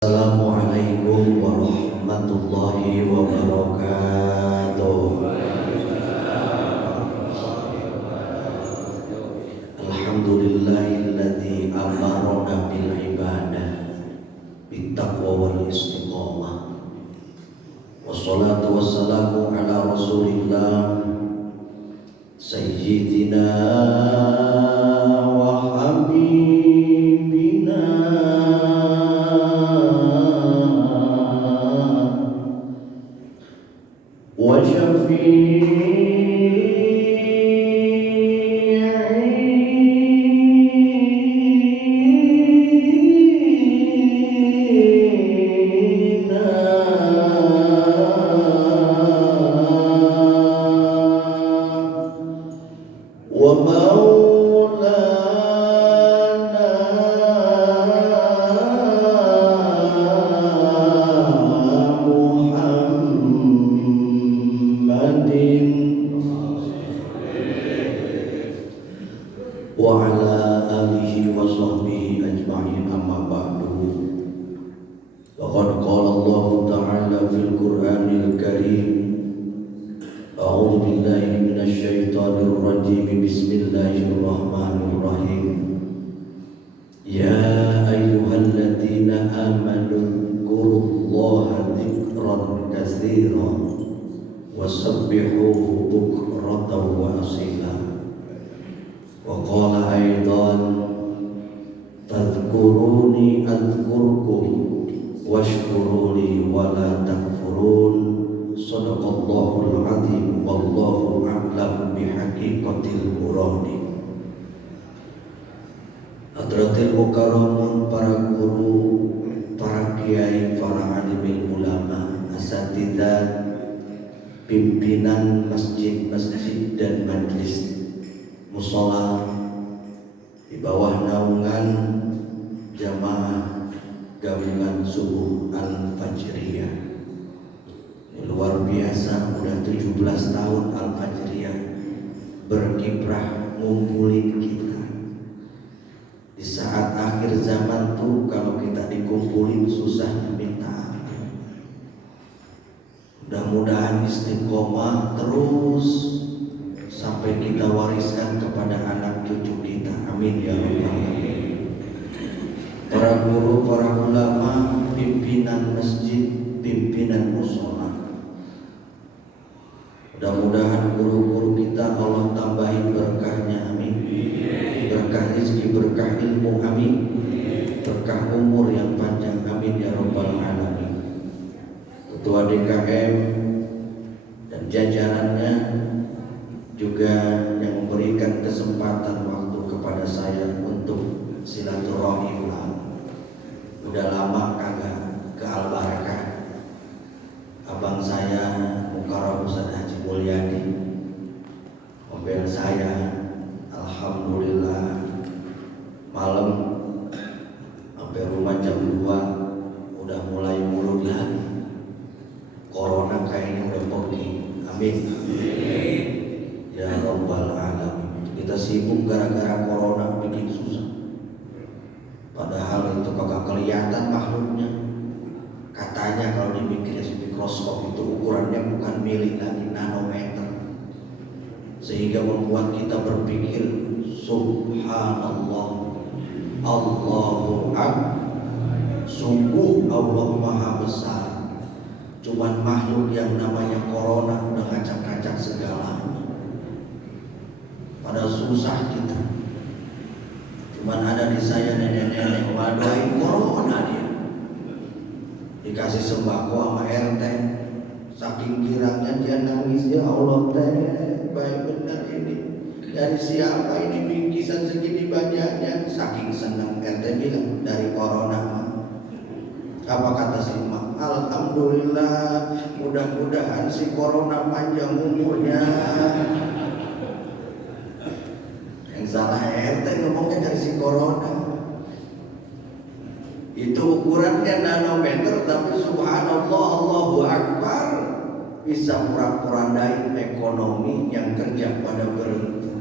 Assalamualaikum warahmatullahi wabarakatuh. Alhamdulillahilladzi amarna bil ibadah bittaqwa wal istiqamah. Wassalatu wassalamu ala Rasulillah sayyidina wa habibina wa ala alihi wa sahbihi ajma'in, amma ba'du. Faqad qala Allah ta'ala fil Qur'anil Karim, a'udzu billahi minasy syaithanir rajim, bismillahirrahmanirrahim. Ya ayyuhalladzina amanu dzkurullaha dzikran katsiran wasabbihuhu bukratan wa asila. Wa qala aidan fadhkuruni adhkurkum washkuruli wa la takfurun. Shadaqallahul azim, wallahu a'lam bihaqiqatil muradi. Hadratil mukarramun, para guru, para kiai, para alimil ulama, asatidzah, pimpinan masjid-masjid dan majlis mushola di bawah naungan jamaah gabungan subuh Al-Fajriyah. Ini luar biasa, udah 17 tahun Al-Fajriyah berkiprah ngumpulin kita. Di saat akhir zaman tuh kalau kita dikumpulin susahnya minta ampun. Mudah-mudahan istiqomah terus sampai kita wariskan kepada anak cucu kita, amin ya rabbal alamin. Para guru, para ulama, pimpinan masjid, pimpinan mushola, mudah-mudahan guru-guru kita Allah tambahin berkahnya, amin. Berkah rezeki, berkah ilmu, amin. Berkah umur yang panjang, amin ya rabbal alamin. Ketua DKM dan jajarannya juga yang memberikan kesempatan waktu kepada saya untuk silaturahmi ulang. Udah lama kagak ke Al-Barakah. Abang saya Mukarram Ustaz Haji Mulyadi mobil saya, alhamdulillah malam sampai rumah jam 2 udah mulai mulut lagi. Corona kayaknya udah pergi, amin. Ya rabbal alamin. Kita sibuk gara-gara corona bikin susah. Padahal itu kagak kelihatan makhluknya. Katanya kalau dipikir mikroskop itu ukurannya bukan mili lagi, nanometer. Sehingga membuat kita berpikir subhanallah, Allahu akbar. Sungguh Allah Maha Besar. Cuman makhluk yang namanya corona udah ngacak-ngacak segalanya. Pada susah kita. Cuman ada di saya nenek-nenek waduhin corona dia. Dikasih sembako sama RT, saking girangnya dia nangis, ya Allah teh, baik benar ini. Dari siapa ini bingkisan segini banyaknya? Saking senang RT bilang dari corona. Apa kata si emak? Alhamdulillah, mudah-mudahan si corona panjang umurnya. Yang salah RT ngomongnya dari si corona. Itu ukurannya nanometer, tapi subhanallah, Allahu akbar, bisa pura-purandain ekonomi yang kerja pada berhenti.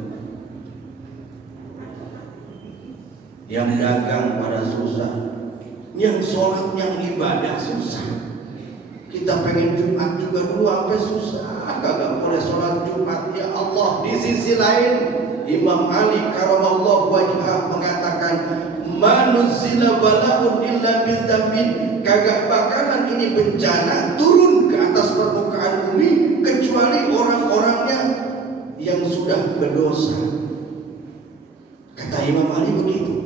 yang dagang pada susah, Yang sholat, yang ibadah susah. Kita pengen Jumat juga dulu sampai susah, kagak boleh sholat Jumat. Ya Allah, di sisi lain Imam Ali karamallahu wajhah mengatakan, "Manuzila bala'un illa bidzambin." Kagak bakalan ini bencana turun ke atas permukaan bumi kecuali orang-orangnya yang sudah berdosa. Kata Imam Ali begitu.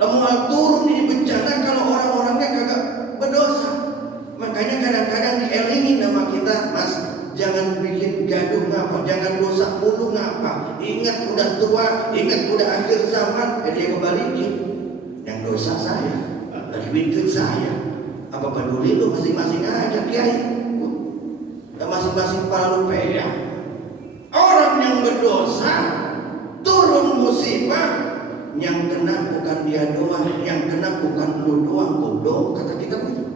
Lamun turun ini bencana kalau orang-orangnya kagak berdosa. Makanya kadang-kadang dielingi nama kita, Mas, jangan bikin gaduh ngapa, jangan dosa mulu ngapa. Ingat udah tua, ingat udah akhir zaman. Dia kebalikin, yang dosa saya, duit saya. Apa peduli lu, masing-masing aja kiai. Dan masing-masing kepala lu peya. Orang yang berdosa turun musibah, yang kena bukan dia doang, yang kena bukan lu doang, bodoh kata kita begitu.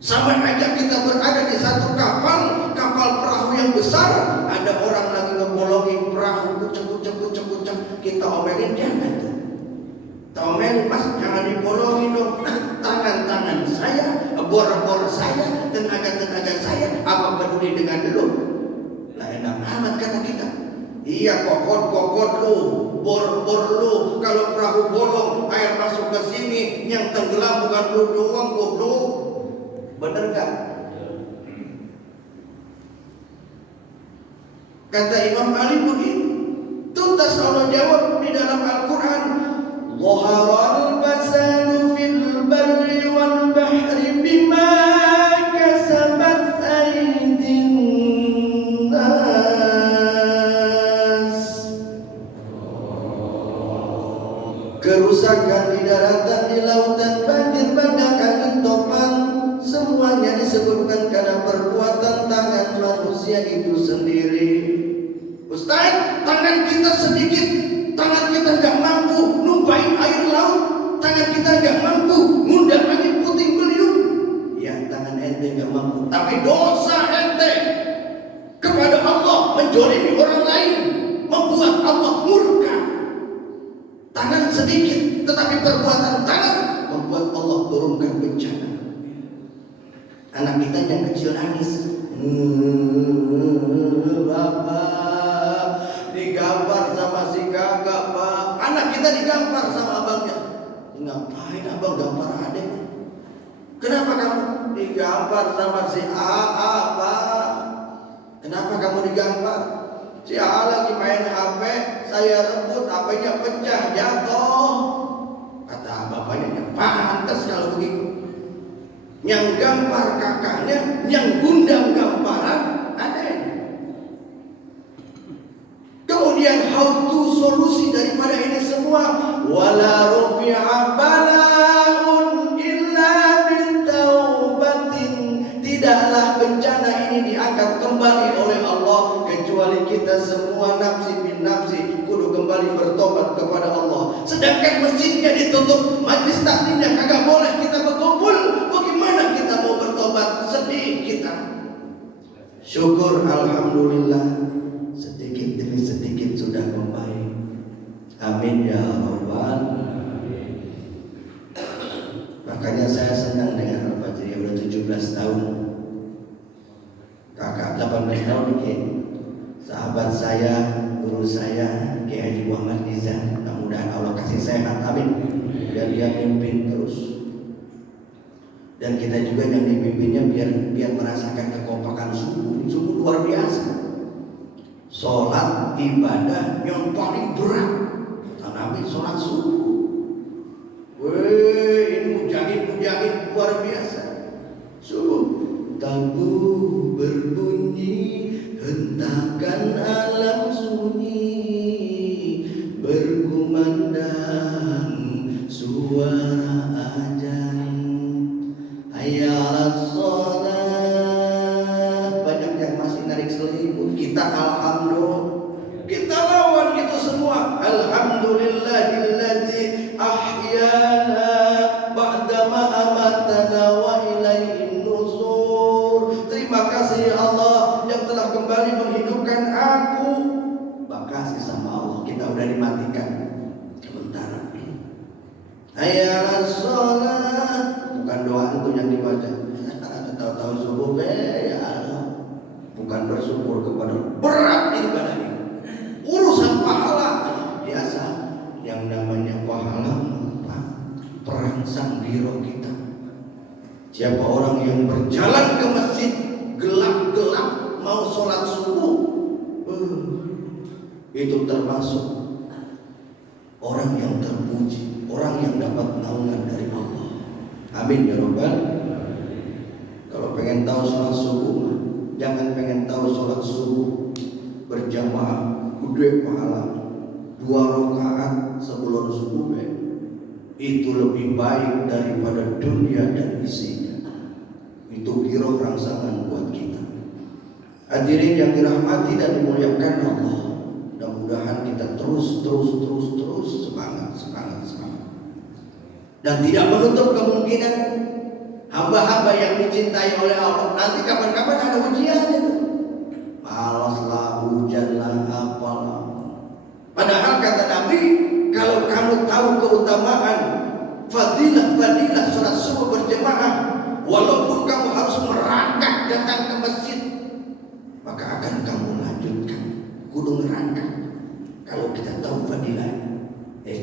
Sama aja kita berada di satu kapal perahu yang besar, ada orang lagi ngebolongin perahu, kucek, kita omelin jangan tuh. Kita omelin, Mas jangan dibolongin dong. Tangan saya, bor saya, tenaga saya, apa peduli dengan lu? Lah enak amat kata kita. Iya kokot lu, bor lu. Kalau perahu bolong, air masuk ke sini, yang tenggelam bukan lu doang, goblok. Bener gak? Kata Imam Ali begitu. Tuntas Allah jawab di dalam Al-Quran, "Zaharal fasadu fil barri wal bahri bima kasabat aydin nas." Kerusakan di daratan, di lautan, banjir bandang, angin topan, semuanya disebutkan karena perbuatan tangan manusia itu sendiri. Ustaz, tangan kita sedikit, tangan kita gak mampu numpahin air laut, tangan kita gak mampu ngundang angin puting beliung. Ya, tangan ente gak mampu, tapi dosa ente kepada Allah, menjolimi orang lain, membuat Allah murka. Tangan sedikit, tetapi perbuatan tangan membuat Allah turunkan bencana. Anak kita yang kecil nangis, Bapak digampar sama si kakak, Pak. Anak kita digampar sama abangnya. Ngapain abang gampar adek? Kenapa kamu digampar sama si AA, Pak? Kenapa kamu digampar? Si AA lagi main HP, saya rebut, HP-nya pecah, jatuh. Kata bapaknya, pantas kalau begitu. Yang gampar kakaknya, yang gundang gamparan adanya. Kemudian how to solusi daripada ini semua, wala rufi'a bala'un illa bitaubatin. Tidaklah bencana ini diangkat kembali oleh Allah kecuali kita semua nafsi bin nafsi kudu kembali bertobat kepada Allah. Sedangkan masjidnya ditutup, majlis taklimnya kagak boleh kita berkumpul. Bagaimana kita mau bertobat? Sedih kita. Syukur alhamdulillah, sedikit demi sedikit sudah membaik. Amin ya rabbal. Makanya saya senang dengan Al-Fajri udah 17 tahun. Kakak 18 tahun nih, sahabat saya, guru saya Kiai Haji Muhammad Nizam. Mudah-mudahan Allah kasih sehat, amin. Biar dia mimpin terus. Dan kita juga yang dipimpinnya biar merasakan kekompakan subuh luar biasa. Sholat ibadah yang paling berat, kata Nabi, sholat subuh. Weh, ini mujahid luar biasa. Subuh, tabu berbunyi, hentakan alam sunyi, berkumandang suara azan. Hayya 'alas shalah. Banyak yang masih narik selimut. Kita alhamdulillah, kita lawan itu semua. Alhamdulillahilladzi tilawah itu yang dibaca. Tahu-tahu subuh ya Allah. Bukan bersyukur kepada berat ibadah ini. Urusan pahala biasa, yang namanya pahala perangsang di roh kita. Siapa orang yang berjalan ke masjid gelap-gelap mau sholat subuh, itu termasuk orang yang terpuji, orang yang dapat naungan dari Allah. Amin ya Rabbal. Kalau pengen tahu sholat subuh, jangan pengen tahu sholat subuh berjamaah gede pahala 2 rakaat sebelum subuh, itu lebih baik daripada dunia dan isinya. Itu giroh rangsangan buat kita. Hadirin yang dirahmati dan dimuliakan Allah, mudah-mudahan kita terus semangat. Dan tidak menutup kemungkinan hamba-hamba yang dicintai oleh Allah nanti kapan-kapan ada ujian itu. Malaslah, hujanlah, apalah. Padahal kata Nabi, kalau kamu tahu keutamaan fadilah sholat subuh berjamaah, walaupun kamu harus merangkak datang ke masjid, maka akan kamu lanjutkan kudu merangkak. Kalau kita tahu fadilahnya,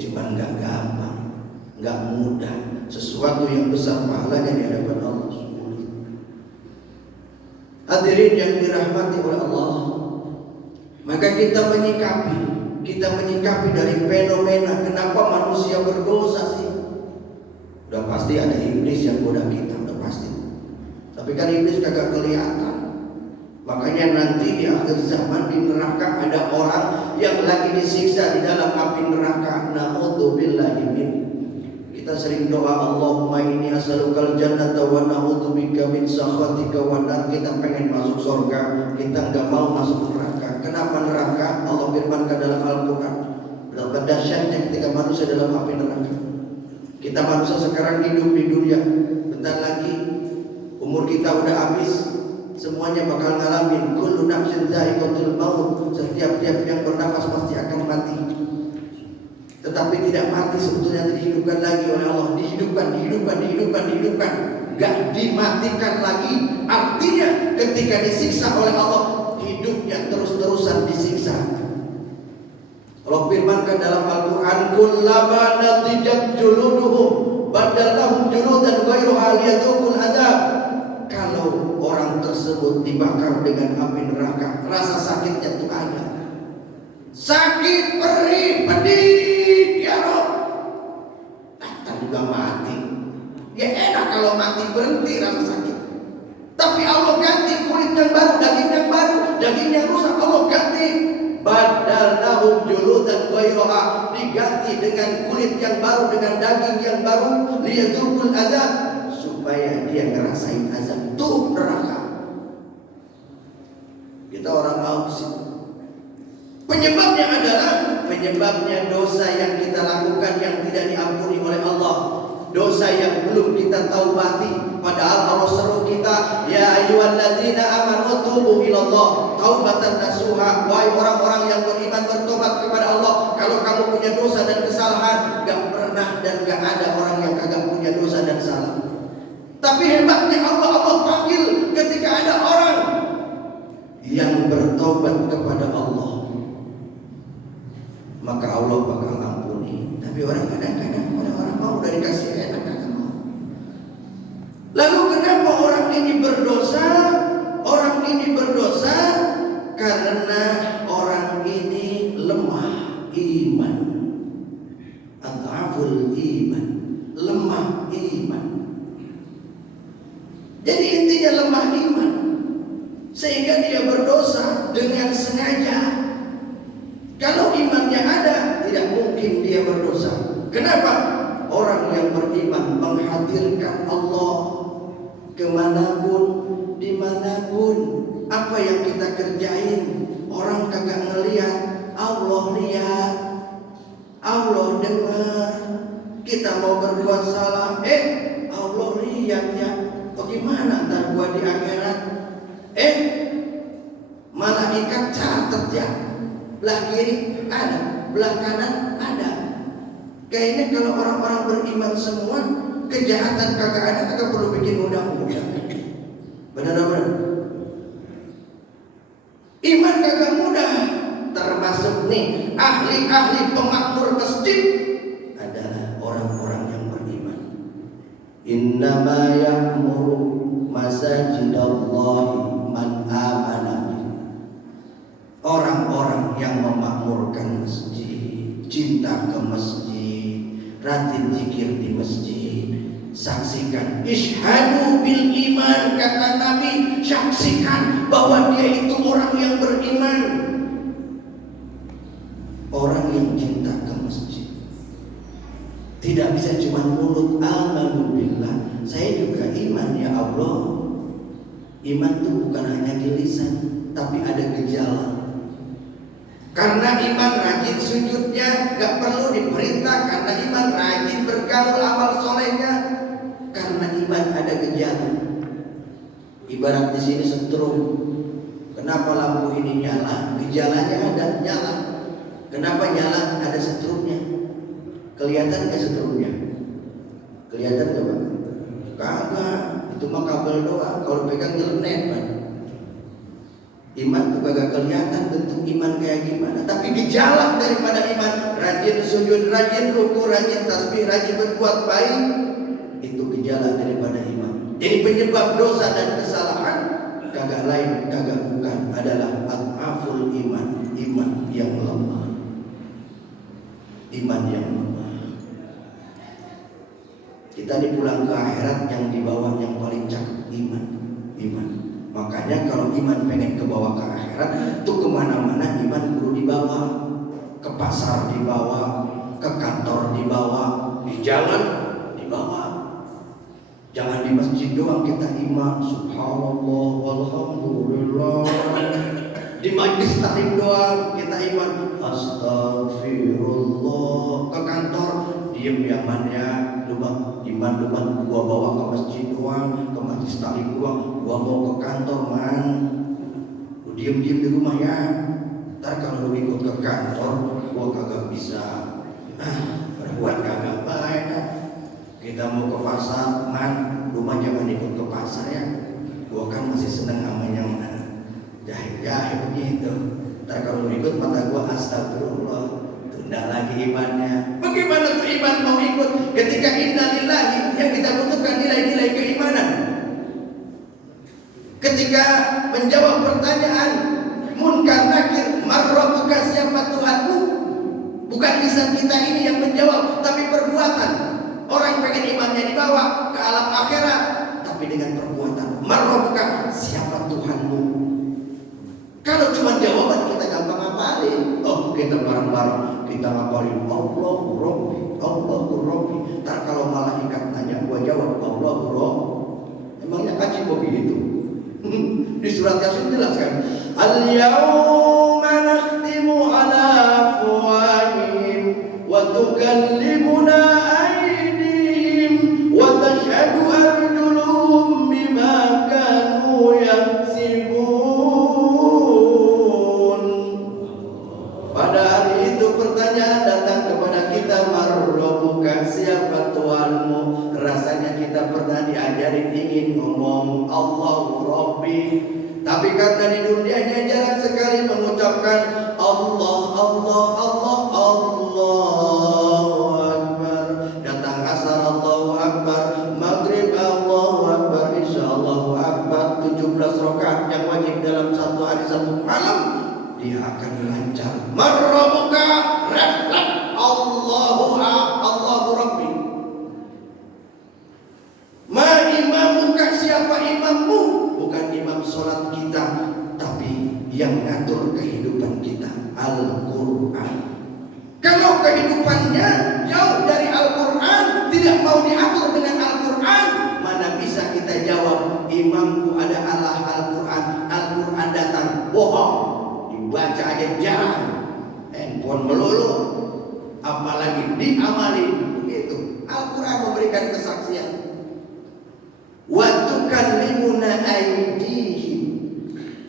cuma nggak gampang, nggak mudah. Sesuatu yang besar pahalanya di hadapan Allah. Hadirin yang dirahmati oleh Allah, maka kita menyikapi dari fenomena kenapa manusia berdosa sih. Udah pasti ada iblis yang goda kita, udah pasti. Tapi kan iblis kagak kelihatan. Makanya nanti di akhir zaman di neraka ada orang yang lagi disiksa di dalam api neraka. Na'udzubillahi min. Kita sering doa, Allahumma inni as'alukal jannata wa na'udzubika min sakhatika wa nar. Kita pengen masuk surga, kita enggak mau masuk neraka. Kenapa neraka? Allah firmankan dalam Al-Qur'an, betapa dahsyatnya ketika manusia dalam api neraka. Kita manusia sekarang hidup di dunia, bentar lagi umur kita udah habis. Semuanya bakal ngalamin kullu nafsin dha'iqatul maut. Setiap yang bernafas pasti akan mati. Tetapi tidak mati sebetulnya, dihidupkan lagi oleh Allah. Dihidupkan. Gak dimatikan lagi. Artinya ketika disiksa oleh Allah, hidupnya terus-terusan disiksa. Allah firmankan dalam Al-Quran, kullama natijat juluduhum badalahum juludan ghairuha liyadzuqul adzab. Kalau orang tersebut dibakar dengan api neraka, rasa sakitnya itu ada. Sakit, perih, pedih, ya Rob. Tak juga mati. Ya enak kalau mati berhenti rasa sakit. Tapi Allah ganti kulit yang baru, daging yang baru, daging yang rusak Allah ganti. Badalnahum juludan ghairuha, diganti dengan kulit yang baru, dengan daging yang baru, liyadzuqul adzab, supaya dia ngerasain azab. Tuh neraka. Kita orang mau sih. Penyebabnya dosa yang kita lakukan yang tidak diampuni oleh Allah. Dosa yang belum kita taubati. Padahal Allah seru kita, ya ayyuhalladzina amanu tubu ilallah taubatan nasuha. Wahai orang-orang yang beriman, bertobat kepada Allah. Kalau kamu punya dosa dan kesalahan, gak pernah dan gak ada orang yang kagak punya dosa dan salah. Tapi hebatnya Allah panggil ketika ada orang yang bertobat kepada Allah, maka Allah bakal ampuni. Tapi orang kadang-kadang orang mau udah dikasih enak kagak mau. Lalu kenapa orang ini berdosa? Orang ini berdosa karena orang ini lemah iman. Adhaful iman, lemah iman. Jadi intinya lemah iman, sehingga dia berdosa dengan sengaja. Kalau imannya ada, tidak mungkin dia berdosa. Kenapa? Orang yang beriman menghadirkan Allah kemanapun, dimanapun. Apa yang kita kerjain, orang kagak ngelihat, Allah lihat, Allah dengar. Kita mau berbuat salah, Allah lihat ya. Bagaimana ntar gua di akhirat? Malaikat catat ya. Belah kiri ada, belah kanan ada. Kayaknya kalau orang-orang beriman semua kejahatan kagak ada, kagak perlu bikin undang-undang. Benar-benar. Iman kagak mudah. Termasuk nih ahli-ahli pemakmur masjid adalah orang-orang yang beriman. Innama ya'muru masajidallahi man amana. Orang-orang yang memakmurkan masjid, cinta ke masjid, rajin zikir di masjid. Saksikan, ishadu bil iman, kata Nabi, saksikan bahwa dia itu orang yang beriman. Orang yang cinta ke masjid. Tidak bisa cuma mulut amanu billah, saya juga iman ya Allah. Iman itu bukan hanya di lisan, tapi ada gejala. Karena iman rajin sujudnya, gak perlu diperintah. Karena iman rajin bergaul amal solehnya, karena iman ada gejala. Ibarat di sini setrum. Kenapa lampu ini nyala? Gejalanya ada, nyala. Kenapa nyala? Ada setrumnya. Kelihatan gak setrumnya? Kelihatan gak Pak? Kagak. Itu mah kabel doang. Kalau pegang nyelenet Pak. Iman itu kagak kelihatan bentuk iman kayak gimana, tapi gejala daripada iman, rajin sujud, rajin ruku, rajin tasbih, rajin berbuat baik, itu gejala daripada iman. Jadi penyebab dosa dan kesalahan kagak lain, kagak bukan adalah al-aful iman, iman yang lemah. Iman yang lemah. Kita dipulang ke akhirat yang di bawah yang paling cakep iman. Makanya kalau iman pengen ke bawah ke akhirat, tuh kemana-mana iman perlu dibawa. Ke pasar dibawa, ke kantor dibawa, di jalan dibawa. Jangan di masjid doang kita iman, subhanallah walhamdulillah. Di majlis taklim doang kita iman, astagfirullah. Ke kantor diem yamannya, iman gua bawa ke masjid doang, ke majlis taklim doang. Gua mau ke kantor man, lu diem di rumah ya. Ntar kalau lu ikut ke kantor, gua kagak bisa berbuat kagak baik. Kita mau ke pasar man, rumah jangan ikut ke pasar ya. Gua kan masih seneng sama yang jahit-jahit begitu. Ntar kalau lu ikut mata gua astagfirullah, tunda lagi imannya. Bagaimana tuh iman mau ikut ketika innalillahi yang kita butuhkan nilai-nilai keimanan? Ketika menjawab pertanyaan munkar nakir, marrabuka, siapa Tuhanmu? Bukan lisan kita ini yang menjawab, tapi perbuatan. Orang pengen imannya dibawa ke alam akhirat, tapi dengan perbuatan. Marrabuka, siapa Tuhanmu? Kalau cuma jawaban kita gampang ngapalin. Oh, kita bareng-bareng kita ngapalin Allahu Rabbi, Allahu Rabbi. Ntar kalau malaikat nanya, gua jawab Allahu Rabbi. Emangnya kaji begitu? Di surat Yasin jelaskan, al-yawma nakhtimu ala afwahihim wa tukallimuna aydihim wa tashhadu arjuluhum bima kanu yaksibun. Pada hari itu pertanyaan datang kepada kita, marrobuka, siapa Tuhanmu? Rasanya kita pernah diajarin ingin ngomong Allahu Rabbi, tapi karena di dunianya jarang sekali mengucapkan Allah, Allah, Allah, Allahu Akbar. Datang asar Allahu Akbar, maghrib Allahu Akbar, isya Allahu Akbar. 17 rakaat yang wajib dalam satu hari satu malam, dia akan lancar. Marrobuka, Allahu Rabbi. Ma imamuka, siapa imammu? Bukan imam sholat kita, tapi yang ngatur kehidupan kita, Al-Quran. Kalau kehidupannya jauh dari Al-Quran, tidak mau diatur dengan Al-Quran, mana bisa kita jawab imamku ada Allah Al-Quran. Al-Quran datang, bohong, dibaca aja jarang, handphone melulu, apalagi diamalin begitu. Al-Quran memberikan kesaksian. Wa tukallimuna aydihim,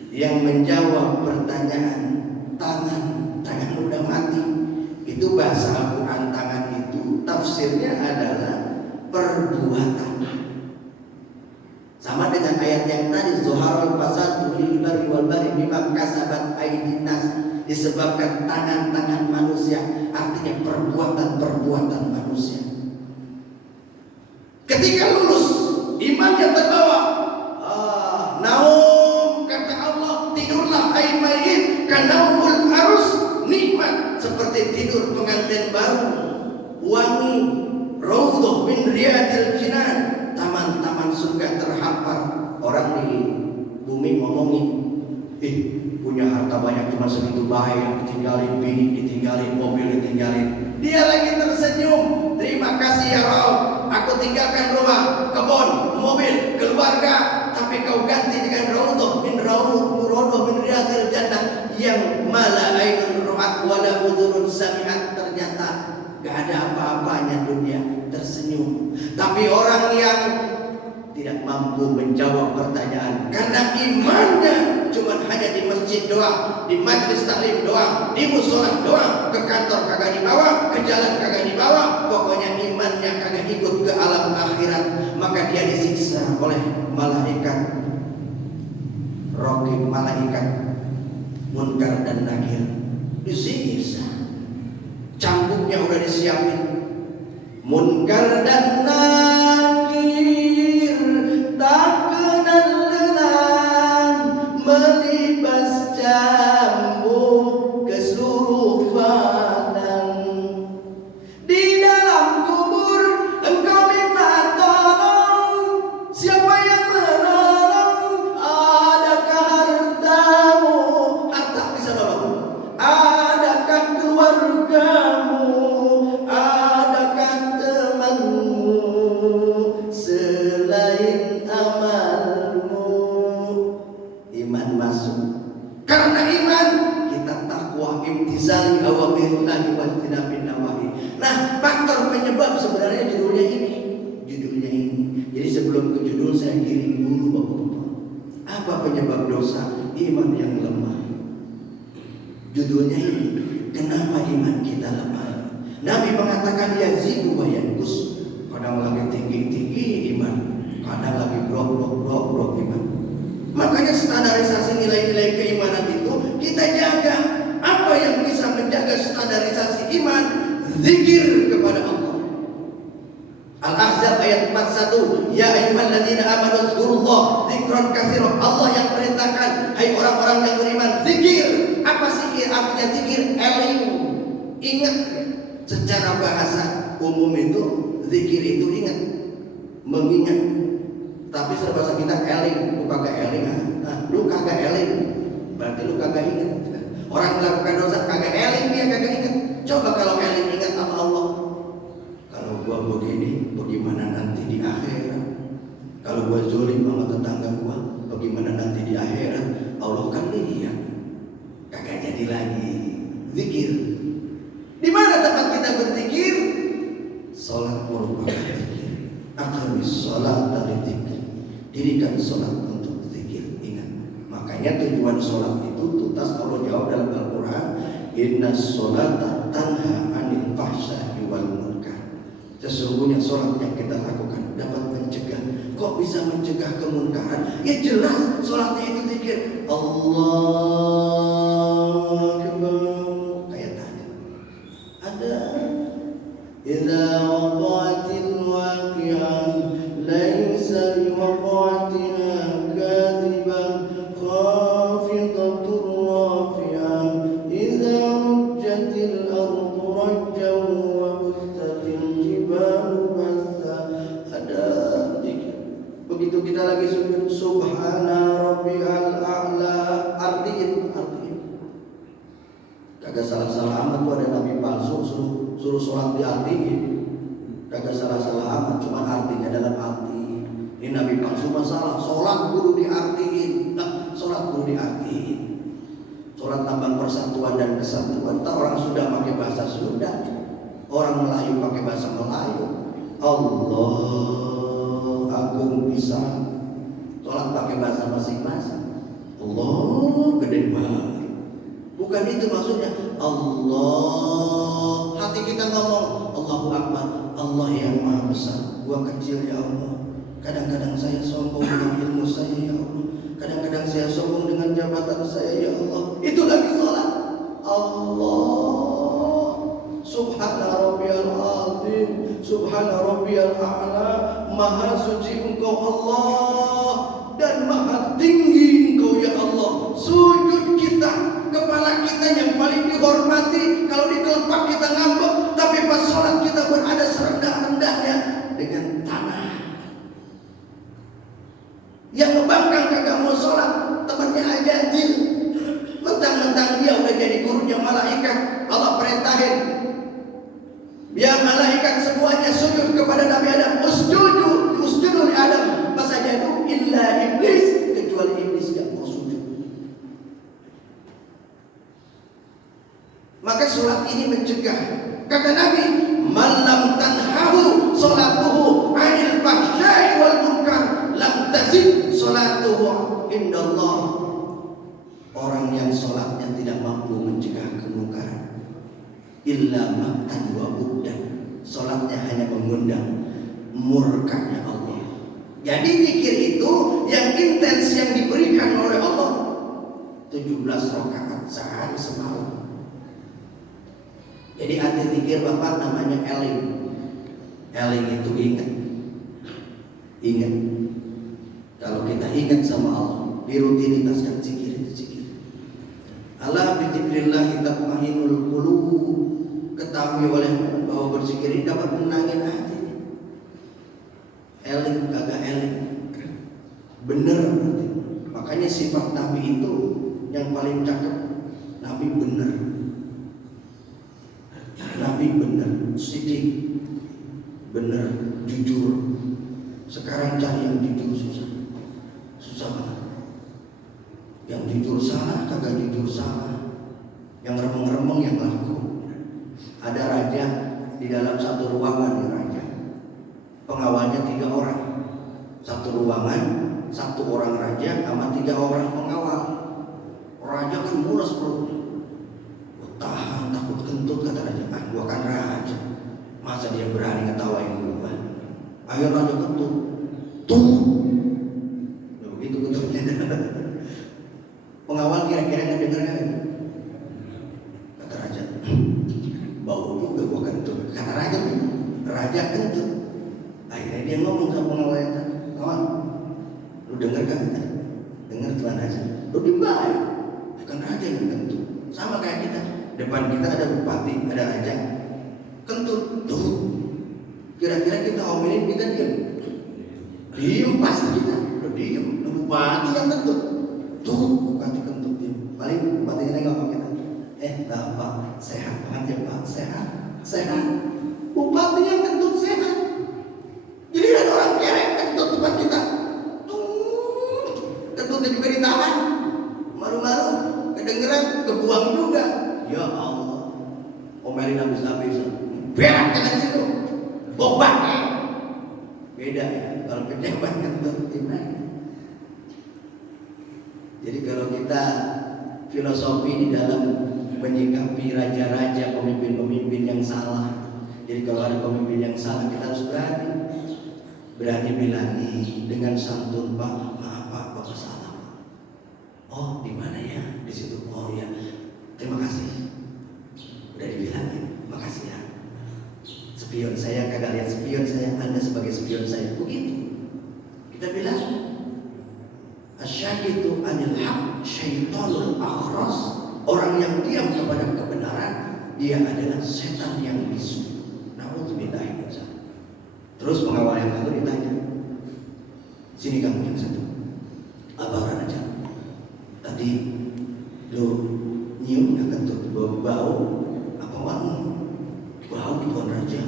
yang menjawab pertanyaan tangan udah mati. Itu bahasa Al-Quran, tangan itu tafsirnya adalah perbuatan. Sama dengan ayat yang tadi, zuharul fasadu fil barri wal bahri bima kasabat aydin nas, disebabkan tangan-tangan manusia, artinya perbuatan-perbuatan manusia. Ketika lulus, imannya terbawa. Naum, kata Allah, tidurlah hai mayit, kanaumul arus, nikmat seperti tidur pengantin baru, wangi, raudhah min riyadil jinan, taman-taman surga terhampar. Orang di bumi ngomongin, punya harta banyak cuma segitu baik, ditinggalin bini, ditinggalin mobil, ditinggalin. Dia lagi tersenyum, terima kasih ya Rabb, aku tinggalkan rumah, kebun, mobil, keluarga, tapi kau ganti dengan raudhah min riyadil jannah yang mala ainun ra'at wala udhunun sami'at. Ternyata gak ada apa-apanya dunia, tersenyum. Tapi orang yang tidak mampu menjawab pertanyaan karena imannya cuma hanya di masjid doang, di majlis taklim doang, di musola doang, ke kantor kagak dibawa, ke jalan kagak dibawa, pokoknya imannya kagak ikut ke alam akhirat, maka dia disiksa oleh malaikat raqib, malaikat munkar dan nakir, disiksa. Cambuknya udah disiapin, munkar dan nakir tak kenal lelah, melibas cambuk ke seluruh badan. Di dalam kubur engkau minta tolong, siapa yang menolong? Adakah hartamu? Harta bisa nolong. Adakah keluargamu? Adakah temanmu? Selain amalmu. Iman masuk. Karena iman kita takwa, imtizali awamirullahi wa tinabin nawahi. Nah, faktor penyebab sebenarnya judulnya ini. Jadi sebelum ke judul saya kirim dulu Bapak-bapak. Apa penyebab dosa? Iman yang lemah. Judulnya ini, kenapa iman kita lemah? Nabi mengatakan yazidu wa yanqus. Kadang lagi tinggi-tinggi iman, kadang lagi brok iman. Makanya standarisasi nilai-nilai keimanan itu kita jaga. Apa yang bisa menjaga standarisasi iman? Zikir kepada Allah. Al-Ahzab ayat 41, ya ayyuhalladzina amanu dzkurullah dzikran katsiran. Allah yang perintahkan, hai orang-orang yang beriman, zikir. Apa sih artinya zikir? Eling, ingat. Secara bahasa umum itu zikir itu ingat, mengingat. Tapi secara bahasa kita eling, lu kagak eling. Lu kagak eling, berarti lu kagak ingat. Orang melakukan dosa kagak eling, dia kagak ingat. Coba kalau eling ingat sama Allah. Kalau gua begini, bagaimana nanti di akhirat? Kalau gua zalim sama tetangga gua, bagaimana nanti di akhirat? Allah kan lihat. Kagak jadi lagi zikir. Di mana tempat kita berzikir? Salat merupakan zikir. Aqamis sholata lidzikri. Dirikan salat untuk zikir. Ingat. Makanya tujuan salat itu tuntas Allah jawab dalam Al-Qur'an, innas sholata tanha 'anil fahsya'i wal munkar. Sesungguhnya salat yang kita lakukan dapat mencegah. Kok bisa mencegah kemunkaran? Ya jelas salatnya itu zikir. Allah kayak tadi. Ada idza waqa'atil waqi'ah laisa liwaqa'atiha kadhibah khafidatur rafi'ah idza rujjatil ardu rajjan wa bustatil jibalu bassa. Ada zikir. Begitu kita lagi sujud subhana rabbiyal a'la, artiin. Kagak salah-salah amat tuh ada nabi palsu suruh sholat diartiin. Kagak salah-salah amat, cuma artinya dalam arti. Ini nabi palsu masalah, sholat kudu diartiin. Nah, sholat kudu diartiin. Sholat lambang persatuan dan kesatuan. Tak orang Sunda pakai bahasa Sunda, orang Melayu pakai bahasa Melayu. Allah agung bisa. Sholat pakai bahasa masing-masing. Allah gede banget. Bukan itu maksudnya. Allah, hati kita ngomong Allahu Akbar, Allah yang maha besar, gua kecil ya Allah. Kadang-kadang saya sombong dengan ilmu saya ya Allah. Kadang-kadang saya sombong dengan jabatan saya ya Allah. Itu lagi sholat. Allah, subhana rabbiyal azim, subhana rabbiyal a'la. Maha suci engkau Allah dan maha tinggi engkau ya Allah. Sujud kita, kepala kita yang paling dihormati. Kalau di kelopak kita ngambek, tapi pas sholat kita berada serendah-rendahnya dengan tanah. Yang ngebangkang kagak mau sholat, temannya aja jil. Mentang-mentang dia udah jadi gurunya malaikat, Allah perintahin biar malaikat semuanya sujud kepada Nabi Adam. Usjudu li Adam, fasajadu illa iblis, kecuali iblis yang mau sujud. Maka sholat ini mencegah. Kata Nabi, man lam tanhahu sholatuhu anil fahsya'i wal munkar lam tazid sholatuhu indallah. Orang yang sholatnya tidak mampu mencegah kemungkaran, illa maqtan wa buddan, sholatnya hanya mengundang murkanya Allah. Jadi zikir itu yang intens yang diberikan oleh Allah 17 rakaat sehari semalam. Jadi arti zikir Bapak namanya eling. Eling itu ingat. Kalau kita ingat sama Allah, dirutinitaskan zikir itu zikir. Ala bizikrillah tatma'innul qulub. Ketahui oleh bahwa berzikir ini dapat menenangkan hati. Eling kagak eling, bener. Makanya sifat Nabi itu yang paling cakep. Nabi bener, Nabi bener, sidik, bener, jujur. Sekarang cari yang jujur susah banget. Yang jujur salah, kagak jujur salah. Yang remeng-remeng yang laku. Ada raja di dalam satu ruangan, raja. Pengawalnya 3 orang. Satu ruangan, 1 orang raja sama 3 orang pengawal. Raja kan mules perutnya. Tahan, takut kentut, kata raja. Gua kan raja, masa dia berani ngetawain gua? Akhirnya raja kentut. Tuh, begitu kentutnya. Pengawal kira-kira ngedenger kan? Kata raja, bau juga gua kentut. Kata raja kentut. Akhirnya dia ngomong sama pengawalnya, kawan, lu denger kan? Denger tuan raja, lu dibayar. Kan raja yang kentut, sama kayak kita. Depan kita ada bupati, ada raja, kentut. Tuh, kira-kira kita omelin, kita diem pasti kita. Lu diem, bupati yang kentut. Tuh, bupati kentut dia. Paling bupati kita nggak pakai Bapak sehat banget ya Pak, sehat. Bupati yang kentut sehat. Jadi ada orang kerek kentut depan kita. Tuh, kentutnya juga ditahan. Malu-malu, kedengeran, kebuang juga. Ya Allah, omelin habis-habisan. Berak dengan situ, bobak. Beda ya, kalau pejabat kentut gimana? Jadi kalau kita filosofi di dalam menyikapi raja-raja, pemimpin-pemimpin yang salah. Jadi kalau ada pemimpin yang salah, kita harus berani bilangin dengan santun, Pak, maaf Pak, Bapak salah. Oh, di mana ya? Di situ. Oh ya, terima kasih. Udah dibilangin, makasih ya. Spion saya kagak lihat spion saya, Anda sebagai spion saya. Begitu. Kita bilang, asyakitu anil haq syaitanul akhras. Orang yang diam kepada kebenaran, dia adalah setan yang bisu. Na'udzubillah. Terus pengawal yang satu ditanya, sini kamu yang satu, abang aja. Tadi lu nyium nggak kentut? Bau apa wangi? Bau tuan raja.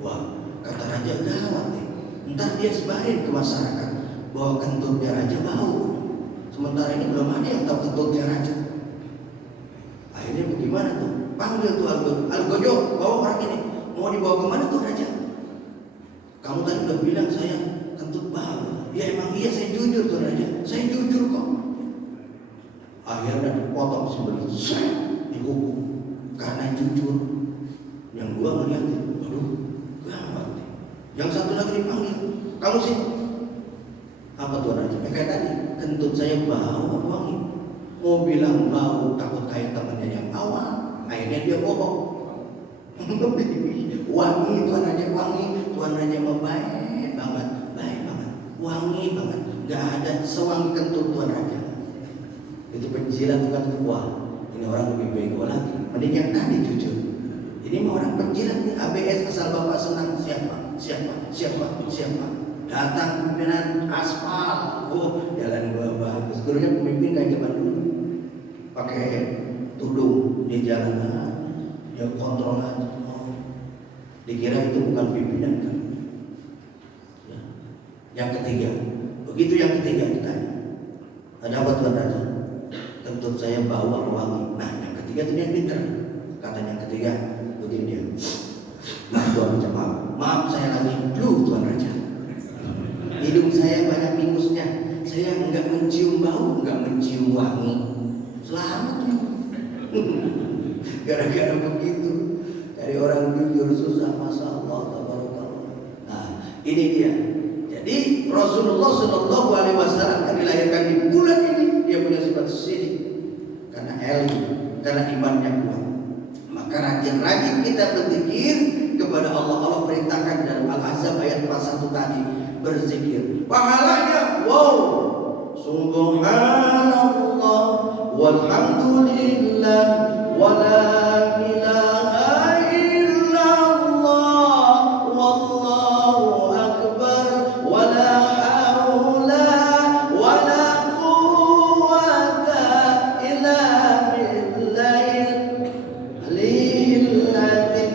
Wah, kata raja gawat nih. Ntar dia sebarin ke masyarakat bahwa kentutnya raja bau. Sementara ini belum ada yang tahu kentutnya raja. Akhirnya bagaimana tuh? Panggil tuh Algojo, bawa orang ini. Mau dibawa kemana tuh raja? Kamu tadi udah bilang saya kentut bau. Ya emang iya, saya jujur tuh raja. Saya jujur kok. Akhirnya dipotong sebelah, dihukum karena jujur. Yang gua ngeliat, aduh, Gawat. Yang satu lagi dipanggil, kamu sih apa tuan raja? Kayak tadi, kentut saya bau apa wangi? Mau bilang bau, takut kayak temannya yang awal. Akhirnya dia bohong. Wangi tuan raja, wangi. Tuan raja baik banget, wangi banget. Gak ada sewangi kentut tuan raja. Itu penjilat bukan wah, ini orang lebih bego lagi. Mending yang tadi jujur. Ini mah orang penjilat nih, ABS asal bapak senang. Siapa? Datang pimpinan aspal, jalan gua bagus. Gurunya pemimpin kayak zaman dulu, pakai tudung di jalanan, dia kontrol aja. Dikira itu bukan pimpinan kan? Ya. Yang ketiga, begitu yang ketiga ditanya, ada apa tuan raja? Kentut saya bau apa wangi? Nah, yang ketiga itu yang pintar. Kata yang ketiga, begini dia. Maaf tuan raja, maaf saya lagi flu tuan raja. Hidung saya banyak minusnya. Saya enggak mencium bau, enggak mencium wangi. Selamat. Gara-gara begitu, dari orang jujur susah, masya Allah, tabarakallah. Nah, ini dia. Jadi Rasulullah Shallallahu Alaihi Wasallam yang dilahirkan di bulan ini, dia punya sifat sidik karena ilmu, karena imannya kuat. Maka rajin-rajin kita berzikir kepada Allah. Allah perintahkan dalam Al-Ahzab ayat 41 tadi, berzikir. Pahalanya, wow, subhanallah, walhamdulillah, wala ilaha illallah, wallahu akbar, wala haula wala quwwata illa billahil aliyil azim.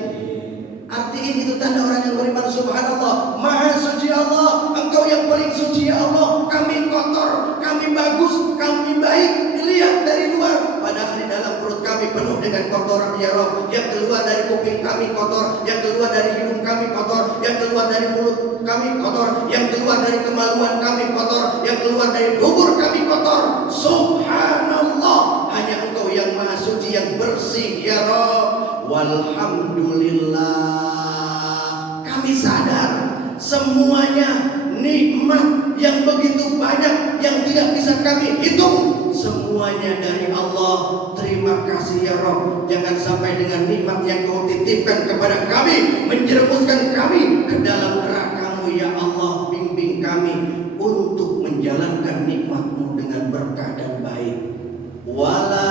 Artinya itu tanda orang yang beriman. Subhanallah, maha suci Allah, engkau yang paling suci ya Allah. Kami kotor, kami bagus, kami baik dilihat dari luar, padahal di dalam perut kami penuh dengan kotoran ya Rabb. Yang keluar dari kuping kami kotor, yang keluar dari hidung kami kotor, yang keluar dari mulut kami kotor, yang keluar dari kemaluan kami kotor, yang keluar dari dubur kami kotor. Subhanallah, hanya engkau yang maha suci, yang bersih ya Rabb. Walhamdulillah, kami sadar semuanya nikmat yang begitu banyak yang tidak bisa kami hitung, semuanya dari Allah. Terima kasih ya Rabb. Jangan sampai dengan nikmat yang kau titipkan kepada kami menjerumuskan kami ke dalam neraka-Mu ya Allah. Bimbing kami untuk menjalankan nikmat-Mu dengan berkah dan baik. Wala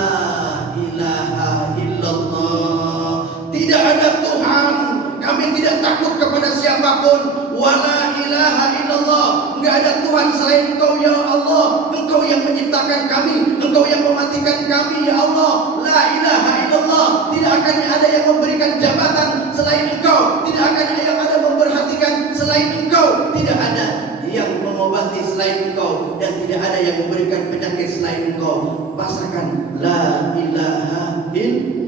ilaha illallah, tidak ada Tuhan, kami tidak takut kepada siapapun. Wala ilaha illallah, enggak ada Tuhan selain Engkau ya Allah. Engkau yang menciptakan kami, Engkau yang mematikan kami ya Allah. La ilaha illallah, tidak akan ada yang memberikan jabatan selain Engkau, tidak akan ada yang ada memperhatikan selain Engkau, tidak ada yang mengobati selain Engkau, dan tidak ada yang memberikan penyakit selain Engkau. Pasakan la ilaha illallah.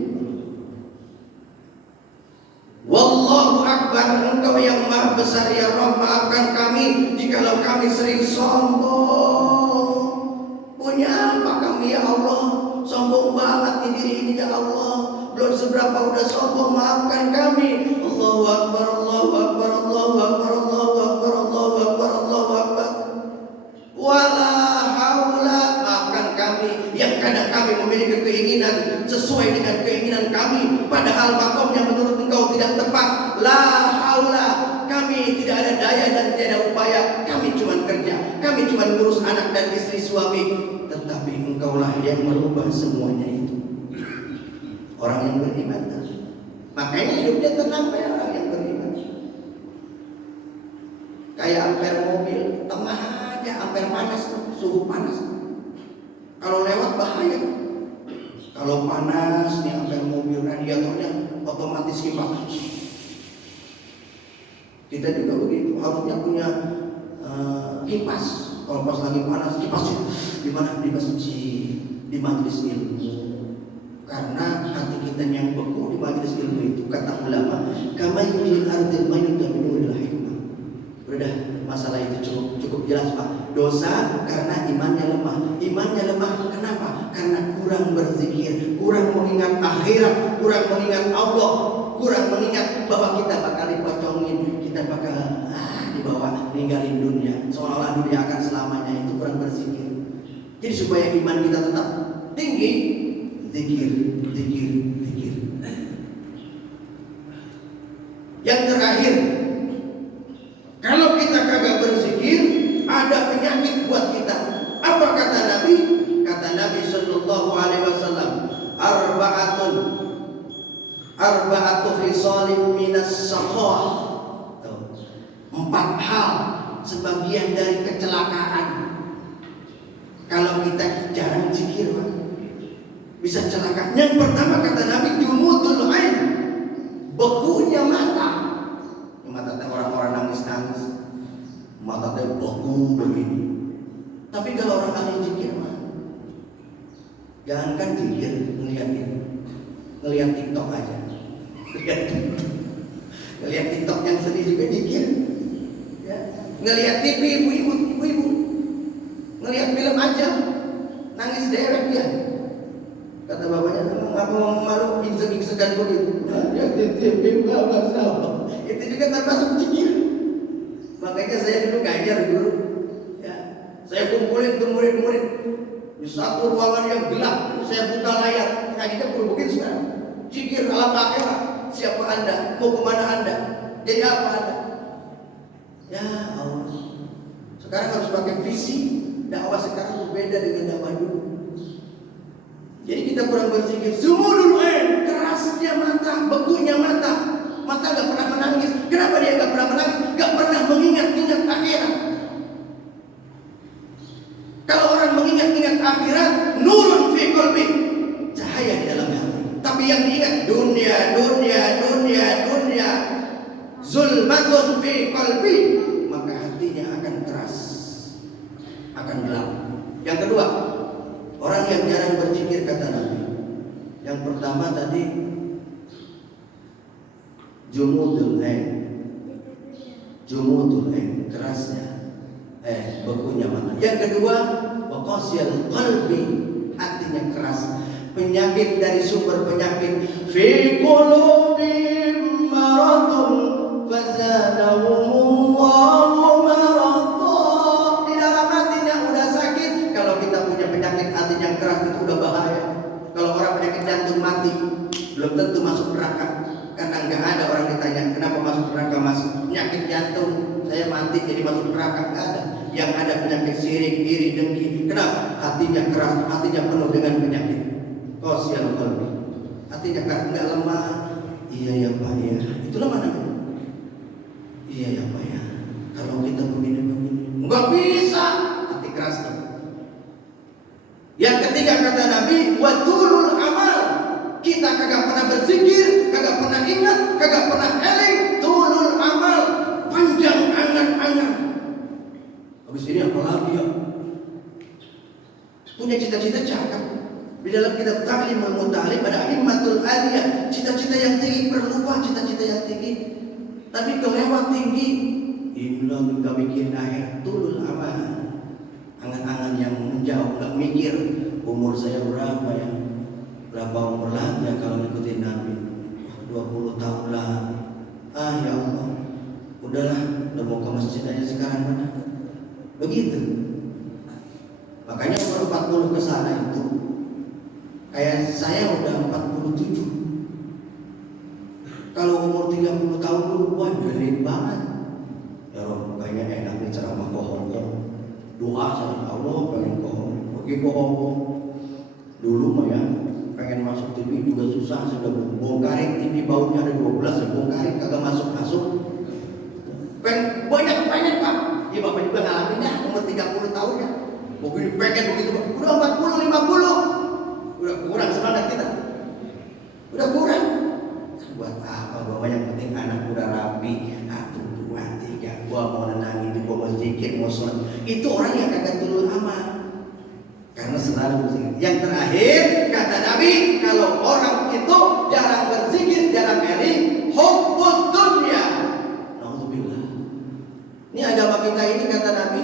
Wallahu akbar, Engkau yang maha besar ya Rabb. Maafkan kami jikalau kami sering sombong. Punya apa kami ya Allah? Sombong banget di diri ini ya Allah. Belum seberapa udah sombong, maafkan kami. Allahu akbar, Allahu akbar, Allahu akbar, Allahu akbar, Allahu akbar, Allahu akbar. Wala haula, maafkan kami yang kadang kami memiliki keinginan sesuai dengan keinginan kami, padahal makomnya menurut Engkau tidak tepat. La haula, kami tidak ada daya dan tiada upaya. Kami cuma kerja, kami cuma ngurus anak dan istri suami, tetapi Engkaulah yang merubah semuanya itu. Orang yang beriman, makanya hidupnya tenang ya orang yang beriman. Kayak ampere mobil, tengah aja ampere panas, suhu panas. Kalau lewat bahaya. Kalau panas nih ampere mobil, radiatornya otomatis kipas. Kita juga begitu, harusnya punya kipas. Kalau pas lagi panas, kipasnya di mana? Di masjid, di majelis ilmu. Karena hati kita yang beku di majelis ilmu itu, kata ulama, kama yujil ardil mayuta binuril hikmah. Udah, masalah itu cukup jelas Pak. Dosa karena imannya lemah. Imannya lemah kenapa? Karena kurang berzikir, kurang mengingat akhirat, kurang mengingat Allah. kurang mengingat bahwa kita bakal dipocongin, kita bakal dibawa ninggalin dunia, seolah-olah dunia akan selamanya. Itu kurang berzikir. Jadi supaya iman kita tetap tinggi, zikir. Yang terakhir, kalau kita kagak berzikir, ada penyakit buat kita. Apa kata Nabi? Kata Nabi Sallallahu Alaihi Wasallam, arba'atu khisalin minas sakhah. 4 hal sebagian dari kecelakaan. Kalau kita jarang zikir, bisa celaka. Yang pertama kata Nabi, jumudul ain, bekunya mata. Mata orang-orang nangis-nangis, mata beku begini. Tapi kalau orang ahli zikir mah, jangankan zikir, ngelihat TikTok aja. Ngelihat TikTok yang sedih juga zikir. Ya. Ngelihat TV ibu-ibu, ngelihat film aja, nangis dewek dia. Kata bapaknya, ngapa mau malu segan begitu? Ya TV bapak sama. Itu juga termasuk zikir. Makanya saya dulu ngajar guru. Ya. Saya kumpulin tuh murid-murid di satu ruangan yang gelap. Saya buka layar, ngajinya perlu begini sekarang. Zikir alam akhirat. Siapa Anda? Mau kemana Anda? Jadi apa Anda? Ya Allah. Sekarang harus pakai visi. Dakwah sekarang berbeda dengan dakwah dulu. Jadi kita kurang berzikir. Sumudul ain, kerasnya mata, bekunya mata. Mata gak pernah menangis. Kenapa dia gak pernah menangis? Gak pernah mengingat-ingat akhirat. Kalau orang mengingat-ingat akhirat, nurun fi qalbi, cahaya di dalam hati. Tapi yang diingat dunia, zulmatun fi qalbi, maka hatinya akan keras, akan gelap. Yang kedua, orang yang jarang berzikir kata Nabi. Yang pertama tadi jumudul ain, kerasnya bekunya mata. Yang kedua, waqasyal qalbi, hatinya keras. Penyakit dari sumber penyakit, fi qulubihim maradun fazadahumullahu marada. Di dalam hatinya udah sakit. Kalau kita punya penyakit hati yang keras itu udah bahaya. Kalau orang penyakit jantung mati, belum tentu masuk neraka. Karena nggak ada orang ditanya kenapa masuk neraka, mas penyakit jantung saya mati jadi masuk neraka. Nggak ada. Yang ada penyakit sirik, iri, dengki. Kenapa? Hatinya keras, hatinya penuh dengan penyakit. Qasiyal qalbi, hatinya nggak lemah. Iya ya Pak ya, itu lemah namanya. Iya ya Pak ya, kalau kita begini nggak bisa, hati keras tuh. Yang ketiga kata Nabi, watulul amal, kita kagak pernah berzikir, kagak pernah ingat, kagak pernah eling. Tulul amal, panjang angan-angan. Habis ini apa lagi ya? Punya cita-cita cakep. Di dalam kitab Ta'limul Muta'alim ada himmatul aliyah, cita-cita yang tinggi, perlupa cita-cita yang tinggi. Tapi kelewat tinggi, inilah enggak mikirin akhir. Tulul amal, angan-angan yang menjauh, enggak mikir umur saya berapa ya, berapa umur lagi ya kalau ngikutin Nabi. 20 tahun lagi. Ya Allah, udahlah, udah mau ke masjid aja sekarang mana? Begitu. Makanya umur 40 ke sana itu, kayak saya udah 47. Kalau umur 30 tahun dulu, wah gede banget. Ya Rob, kayaknya enak nih ceramah kohong. Doa sama Allah pengen kohong. Pergi kohong. Dulu mah ya, pengen masuk TV juga susah. Sudah bongkarin TV bautnya ada 12, bongkarin kagak masuk-masuk. Banyak pengen Pak. Ya Bapak juga ngalaminnya umur 30 tahun ya. Begini pengen begitu Pak. Udah 40, 50. Udah kurang semangat kita. Udah kurang. Buat apa? Bahwa yang penting anak udah rapi. 1, 2, 3. Gua mau nenangin, gua mau zikir, mau sholat. Itu orang yang kagak tulul amal. Karena selalu berzikir. Yang terakhir kata Nabi, kalau orang itu jarang berzikir, jarang eling, hubbud dunya. Nauzubillah. Ini agama kita ini kata Nabi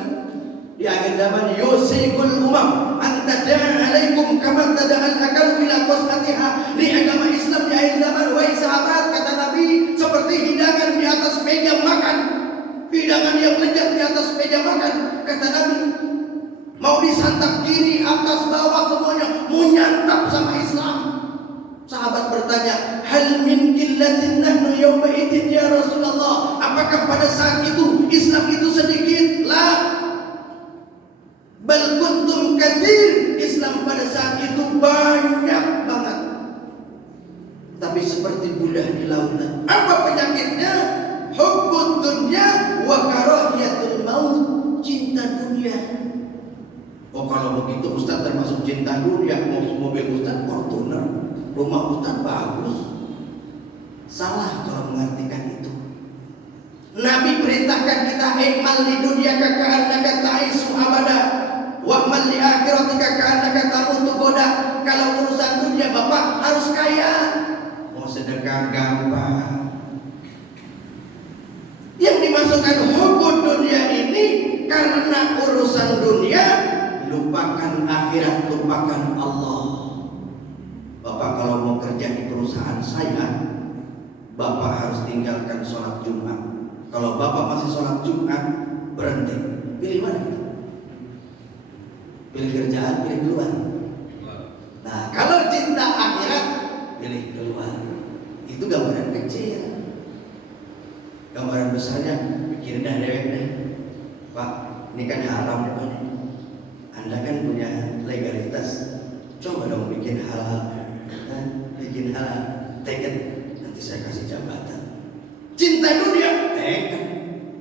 di akhir zaman, yusikul umam antada'a alaikum kama tada'al akalu ila qasatiha. Di agama Islam di akhir zaman, wahai sahabat, kata Nabi seperti hidangan di atas meja makan, hidangan yang lezat di atas meja makan. Kata Nabi, mau disantap kiri, atas, bawah, semuanya mau nyantap sama Islam. Sahabat bertanya, hal min qillatin nahnu yawma idzin ya Rasulullah? Apakah pada saat itu Islam itu sedikit? La, bal kuntum katsir. Islam pada saat itu banyak banget. Tapi seperti budah di lautan. Apa penyakitnya? Hubbud dunya wa karahiyatul maut. Cinta dunia. Oh, kalau begitu Ustaz termasuk cinta dunia. Mobil Ustaz Fortuner, rumah Ustaz bagus. Salah kalau mengartikan itu. Nabi perintahkan kita, ikmal di dunia ka'annaka ta'isu abada wa amal li akhiratika ka'annaka tamutu goda. Kalau urusan dunia Bapak harus kaya. Mau sedekah gampang. Yang dimasukkan hubbud dunia ini karena urusan dunia, lupakan akhirat, lupakan Allah. Bapak kalau mau kerja di perusahaan saya, Bapak harus tinggalkan sholat Jumat. Kalau Bapak masih sholat Jumat, berhenti. Pilih mana kita? Pilih kerjaan, pilih keluar. Nah, kalau cinta akhirat, pilih keluar. Itu gambaran kecil. Gambaran besarnya pikirin dah dewek deh. Pak, ini kan haram ya Pak. Anda kan punya legalitas. Coba dong bikin halal. Bikin halal. Teken, nanti saya kasih jabatan. Cinta dunia, teken.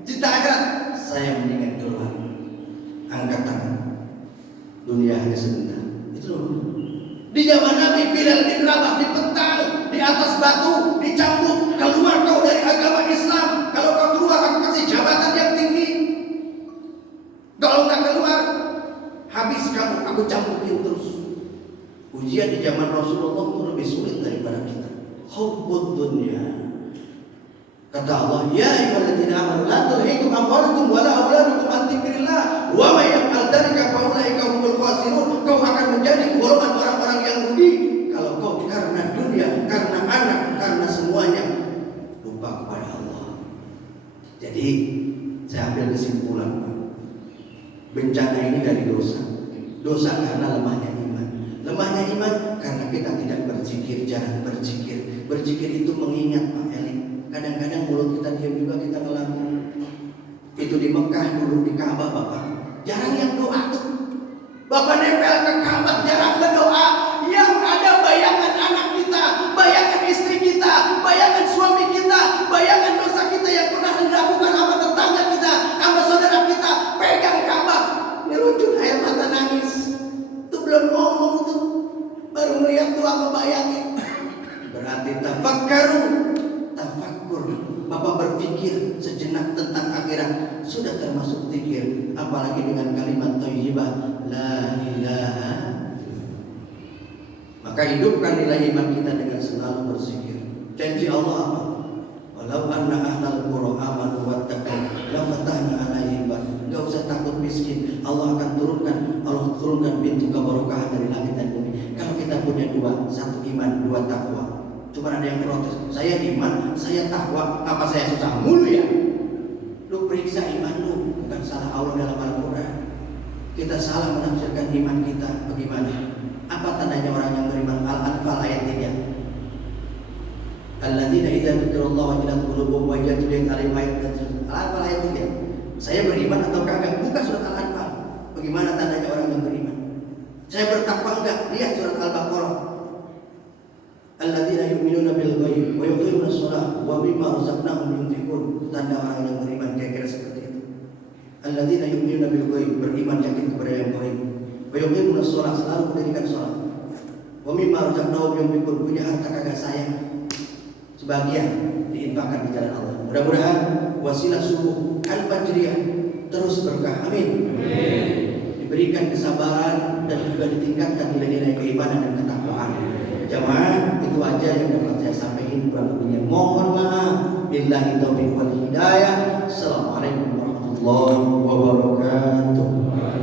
Cinta akhirat, saya mendingan keluar. Angkat tangan. Dunia hanya sebentar. Itu loh. Di zaman Nabi, Bilal bin Rabah dipentang di atas batu, dicambuk. Keluar kau dari agama Islam. Kalau kau keluar, aku kasih jabatan yang tinggi. Kalau nggak keluar, habis kamu, aku cambukin terus. Ujian di zaman Rasulullah itu lebih sulit daripada kita. Hubbud dunya. Kata Allah, ya ayyuhalladzina amanu la tulhikum amwalukum wala auladukum an dzikrillah wa may yaf'al dzalika fa ulaika humul khasirun. Kau akan menjadi golongan orang-orang yang rugi kalau kau karena dunia, karena anak, karena semuanya lupa kepada Allah. Jadi saya ambil kesimpulan, Pak. Bencana ini dari dosa. Dosa karena lemahnya iman. Lemahnya iman karena kita tidak berzikir, jarang berzikir. Berzikir itu mengingat, Pak Eli. Kadang-kadang mulut kita diam juga, kita ngelamun. Itu di Mekah dulu, di Ka'bah Bapak. Jarang yang doa tuh. Bapak nempel ke Ka'bah, jarang berdoa. Yang ada bayangan anak kita, bayangan istri kita, bayangan suami kita, bayangan dosa kita yang pernah dilakukan sama tetangga kita, sama saudara kita. Pegang Ka'bah, ngerucut air mata nangis. Itu belum ngomong tuh, baru melihat doa ngebayangin. Berarti tafakkaru. Tafakkur, Bapak berpikir sejenak tentang akhirat, sudah termasuk zikir. Apalagi dengan kalimat thayyibah la ilaha. Maka hidupkan nilai iman kita dengan selalu berzikir. Janji Allah apa? Walau anna ahlal qura amanu wattaqu la fatahna 'alaihim. Enggak usah takut miskin. Allah akan turunkan pintu keberkahan dari langit dan bumi. Kalau kita punya dua, satu iman, dua takwa. Cuma ada yang protes, saya iman, saya takwa, apa saya susah mulu ya? Lu periksa iman lu, bukan salah Allah dalam Al-Quran. Kita salah menafsirkan iman kita, bagaimana? Apa tandanya orang yang beriman? Al-Anfal ayat 3. Alladzina idza dzikrullah wajilat qulubuhum wa jadilin alim ayat 3. Al-Anfal ayat 3. Saya beriman atau kagak? Buka surat Al-Anfal. Bagaimana tandanya orang yang beriman? Saya bertakwa enggak? Lihat surat Al-Baqarah. Alladzina yu'minuna bil ghaib wa yuqimuna shalah wa mimma razaqnahum yunfiqun. Tanda orang yang beriman kira-kira seperti itu. Alladzina yu'minuna bil ghaib, beriman yakin kepada yang gaib. Wa yuqimuna shalah, selalu mendirikan salat. Wa mimma razaqnahum yunfiqun, punya harta kagak sayang. Sebagian diinfakkan di jalan Allah. Mudah-mudahan wasilah subuh al-fajriyah terus berkah. Amin. Amin. Diberikan kesabaran dan juga ditingkatkan nilai-nilai keimanan dan ketakwaan. Jamaah, itu aja yang dapat saya sampaikan, kurang lebihnya mohon maaf. Billahi taufiq wal hidayah. Assalamualaikum warahmatullahi wabarakatuh.